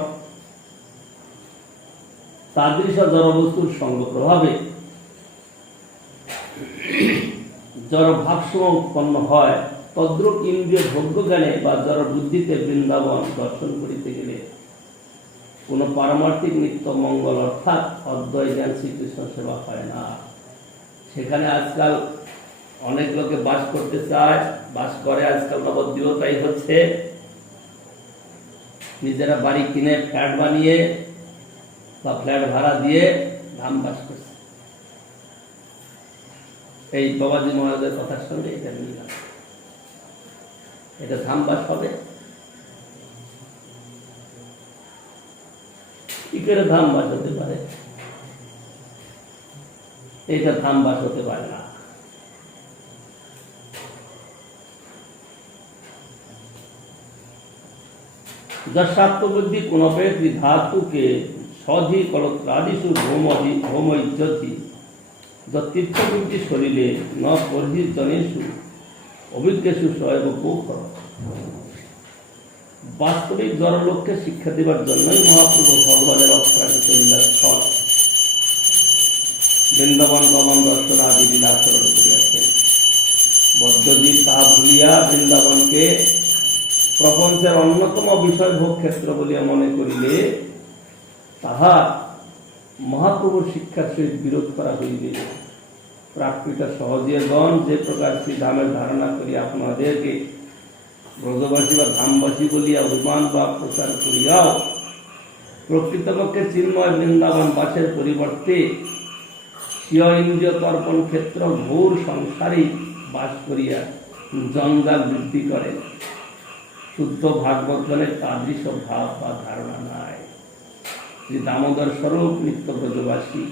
তাদৃশ জড়বস্তুর সঙ্গ প্রভাবে জড় ভাবসমূহ উৎপন্ন হয়, তদ্রূপ ইন্দ্রিয় ভোগ্য জ্ঞানে বা জড় বুদ্ধিতে বৃন্দাবন দর্শন করিতে গেলে কোন পারমার্থিক নিত্য মঙ্গল অর্থাৎ অদ্বয় জ্ঞান শ্রীকৃষ্ণ সেবা হয় না। সেখানে আজকাল অনেক লোকে বাস করতে চায়, বাস করে, আজকাল নবদ্বীপটাই হচ্ছে, নিজেরা বাড়ি কিনে ফ্ল্যাট বানিয়ে বা ফ্ল্যাট ভাড়া দিয়ে ধাম বাস করছে। এই বাবাজি মহারাজের কথার সঙ্গে এটা মিল আছে, এটা ধাম বাস হবে। কি করে ধাম বাস হতে পারে? এটা ধাম বাস হতে পারে না। যশাত্মবুদ্ধি কোনপে ত্রিধাতুকে সধি কলত্রাদিষু ভৌমজ্জতি যতীর্থবুদ্ধি শরীরে ন পরিজনেষু অভিজ্ঞেষু সয়ব গোখর। বাস্তবিক জড়লোককে শিক্ষা দেবার জন্যই মহাপ্রভু ভগবানের অপ্রাকৃত লীলাস্থল বৃন্দাবন গমন দর্শন আদি লীলা আচরণ করিয়াছেন। বদ্ধজীব তাহা ভুলিয়া বৃন্দাবনকে প্রপঞ্চের অন্যতম বিষয় ভোগ ক্ষেত্র বলিয়া মনে করিলে তাহা মহাপ্রভুর শিক্ষার সহিত বিরোধ করা হইবে। প্রাকৃত সহজীয়গণ যে প্রকার শ্রীধামের ধারণা করি আপনাদেরকে ব্রজবাসী বা ধামবাসী বলিয়া অভিমান বা প্রচার করিয়াও প্রকৃতপক্ষে চিন্ময় বৃন্দাবন বাসের পরিবর্তে স্বীয় ইন্দ্রিয় তর্পণ ক্ষেত্র ঘোর সংসারী বাস করিয়া জঞ্জাল বৃদ্ধি করে। শুদ্ধ ভাগবতগণের তাদৃশ ভাব বা ধারণা নাই। শ্রী দামোদর স্বরূপ নিত্য ব্রজবাসী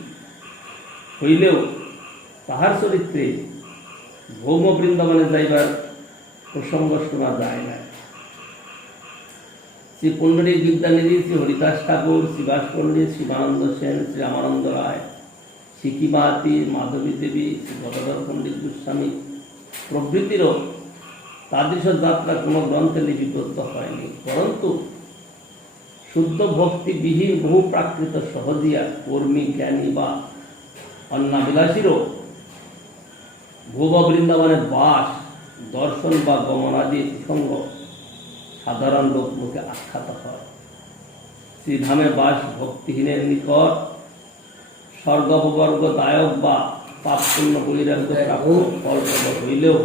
হইলেও তাহার চরিত্রে ভৌম বৃন্দাবনে যাইবার প্রসঙ্গ শোনা যায় না। শ্রী পুণ্ডরীক বিদ্যানিধি, শ্রী হরিদাস ঠাকুর, শ্রীবাস পণ্ডিত, শিবানন্দ সেন, শ্রী রামানন্দ রায়, সিকি মাহাতি, মাধবী দেবী, শ্রী গদাধর পণ্ডিত গোস্বামী প্রভৃতিরও তাদৃশ যাত্রা কোনো গ্রন্থে লিপিবদ্ধ হয়নি, পরন্তু শুদ্ধ ভক্তিবিহীন বহু প্রাকৃত সহজিয়া কর্মী জ্ঞানী বা অন্নাবিলাসীরও ভুব বৃন্দাবনের বাস দর্শন বা গমনাদি প্রসঙ্গ সাধারণ লোক মুখে আখ্যাত হয়। শ্রীধামে বাস ভক্তিহীনের নিকট স্বর্গবর্গদায়ক বা পাপ পুণ্য বৈরাগ্য প্রাপ্ত ফল প্রবল হইলেও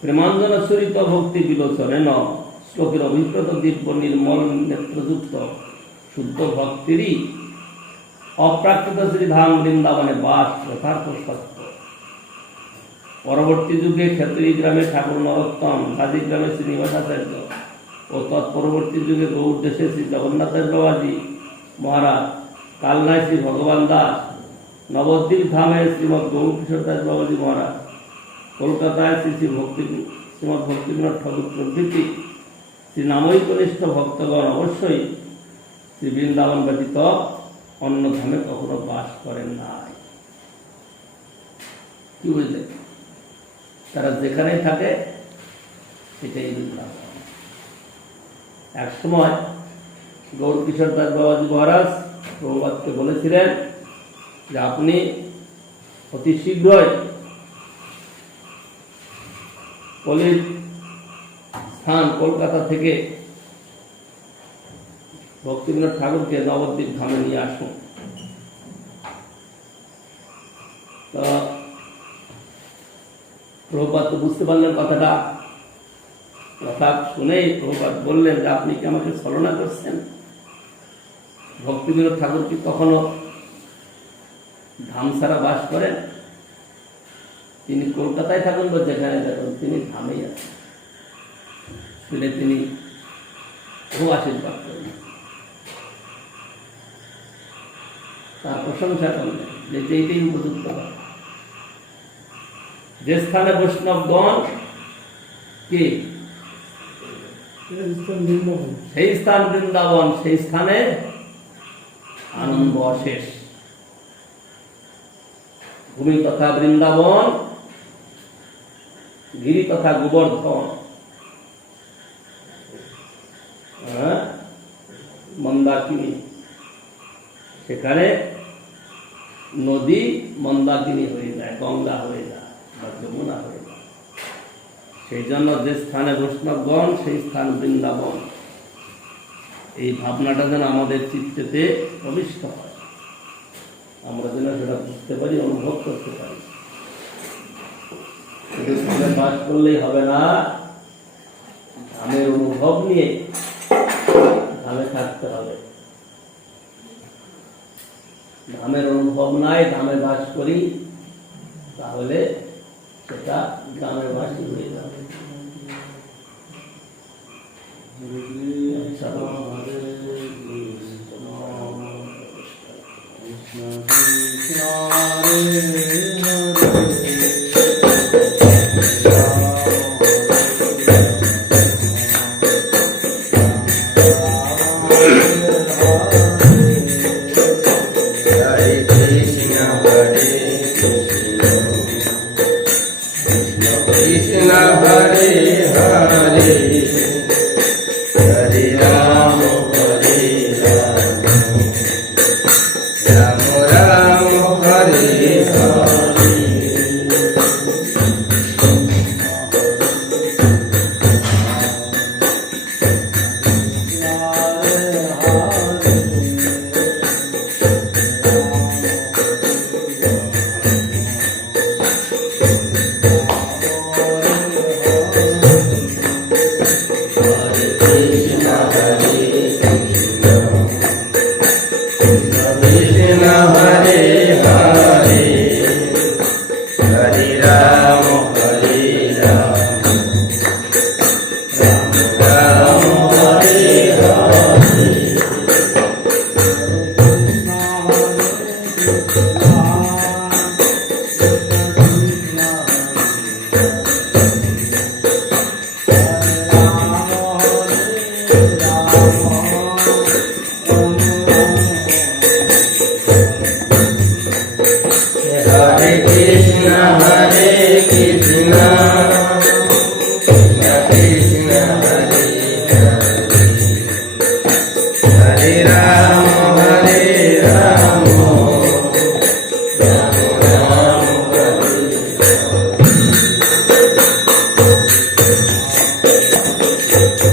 প্রেমাঞ্জন চরিত ভক্তি বিলোচনেন শ্লোকের অভিপ্রেত দিব্য নির্মল নেত্রযুক্ত শুদ্ধ ভক্তিরই অপ্রাকৃত শ্রীধাম বৃন্দাবনে বাস যথার্থ সত্য। পরবর্তী যুগে ক্ষেত্রী গ্রামে ঠাকুর নরোত্তম, গাজী গ্রামে শ্রীনিবাসাচার্য ও তৎপরবর্তী যুগে গৌড় দেশে শ্রী জগন্নাথের বাবাজি মহারাজ, কালনায় শ্রী ভগবান দাস, নবদ্বীপ ধামে শ্রীমৎ গৌর কিশোর দাস বাবাজি মহারাজ, কলকাতায় শ্রী শ্রীমৎ ভক্তিবিনোদ ঠাকুর প্রভৃতি শ্রী নামৈকনিষ্ঠ ভক্তগণ অবশ্যই শ্রী বৃন্দাবন ব্যতীত অন্য ধামে কখনো বাস করেন নাই। কি বুঝলে? তারা যেখানেই থাকে সেটাই বৃন্দাবন। এক সময় গৌর কিশোর দাস বাবাজি মহারাজ প্রভুপাদকে বলেছিলেন যে আপনি অতি শীঘ্রই কলির স্থান কলকাতা থেকে ভক্তিবিনোদ ঠাকুরকে নবদ্বীপ ধামে নিয়ে আসুন। তো প্রভুপাদ তো বুঝতে পারলেন কথাটা। কথা শুনেই প্রভুপাদ বললেন যে আপনি কি আমাকে ছলনা করছেন? ভক্তিবিনোদ ঠাকুর কি কখনো ধাম ছাড়া বাস করেন? তিনি কলকাতায় থাকুন বা যেখানে থাকুন, তিনি ধামেই আছেন। শুনে তিনি খুব আশীর্বাদ করলেন, তার প্রশংসা করলেন যে এইটাই উপযুক্ত হয়। যে স্থানে বৈষ্ণবগণ কি সেই স্থান বৃন্দাবন, সেই স্থানে আনন্দ অশেষ। ভূমি তথা বৃন্দাবন, গিরি তথা গোবর্ধন, মন্দাকিনী, সেখানে নদী মন্দাকিনী হয়ে যায়, গঙ্গা হয়ে যায় বা যমুনা হয়ে যায়। সেই জন্য যে স্থানে বৈষ্ণবগণ সেই স্থান বৃন্দাবন, এই ভাবনাটা যেন আমাদের চিত্তেতে প্রবিষ্ট হয়, আমরা যেন সেটা বুঝতে পারি, অনুভব করতে পারি। শুধু ধামে বাস করলেই হবে না, ধামের অনুভব নিয়ে ধামে থাকতে হবে। ধামের অনুভব নাই, ধামে বাস করি, তাহলে সেটা গ্রামের বাসী হয়ে যাবে।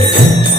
Thank you.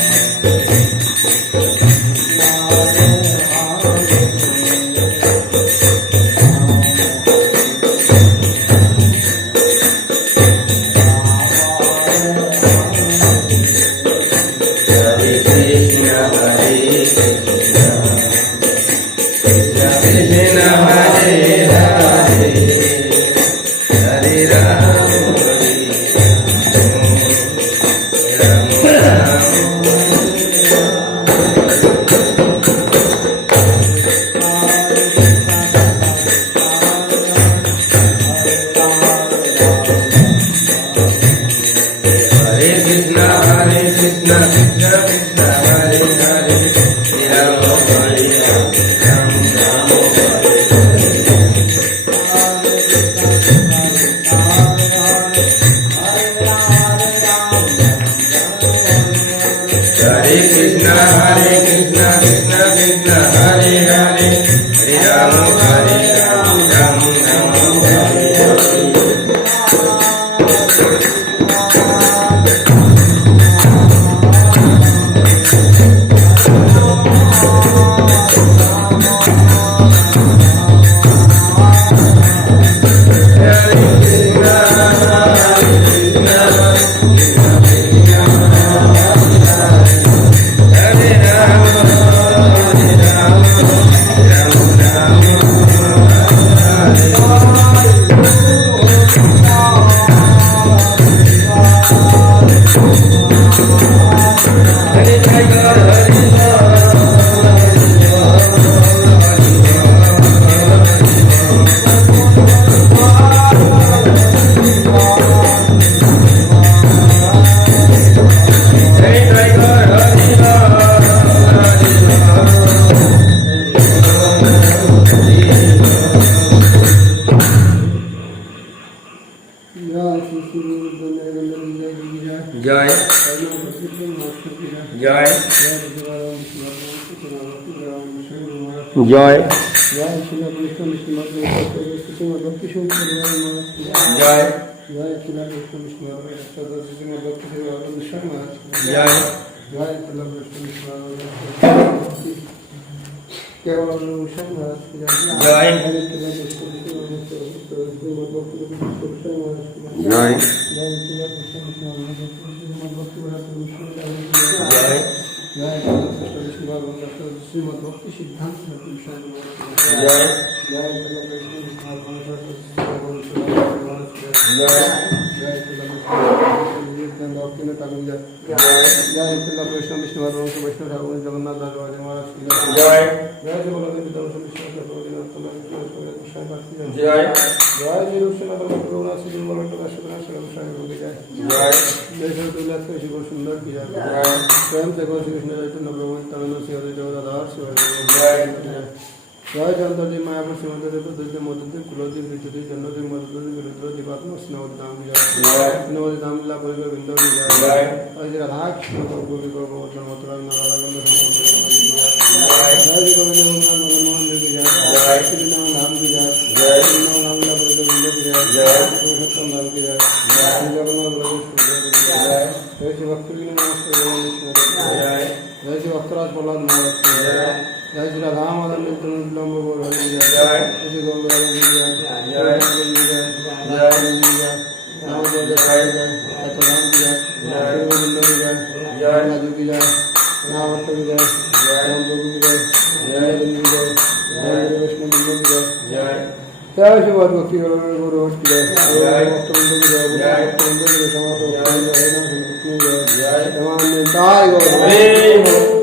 जय जय जय जय चंद्रदेव मायापुर श्रीमंतदेव दुर्ग मधुदेव कुलदेव विद्युदेव जन्मदेव मधुदेव विरुद्र दिवात्मा स्नवधाम स्नवधाम ला परिवार बिंदु जय अजय राधा कृष्ण गोपी गोवर्धन मथुरा नारायण जय गोविंद मदन मोहन देव जय श्री नाम धाम की जय श्री नाम नाम ला परिवार बिंदु जय पुरुषोत्तम धाम की जय जगन्नाथ प्रभु जय जय श्री भक्ति नमस्ते जय जय श्री भक्तराज प्रहलाद महाराज जय जय श्री राधा माधव लंब बोल जय श्री गोविंद जय जय राम जय जय सतराम की जय जय गोविंद जय जय राजू की जय नाम की जय राम प्रभु की जय जय बिंदु जय जय वैष्णव बिंदु की जय जय श्री भक्ति गुरु की जय जय भक्त बिंदु की जय भक्त बिंदु की समाप्त जय जय जय तमाम ताय गो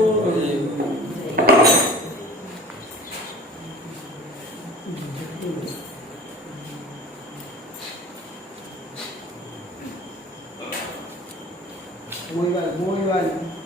muy vale.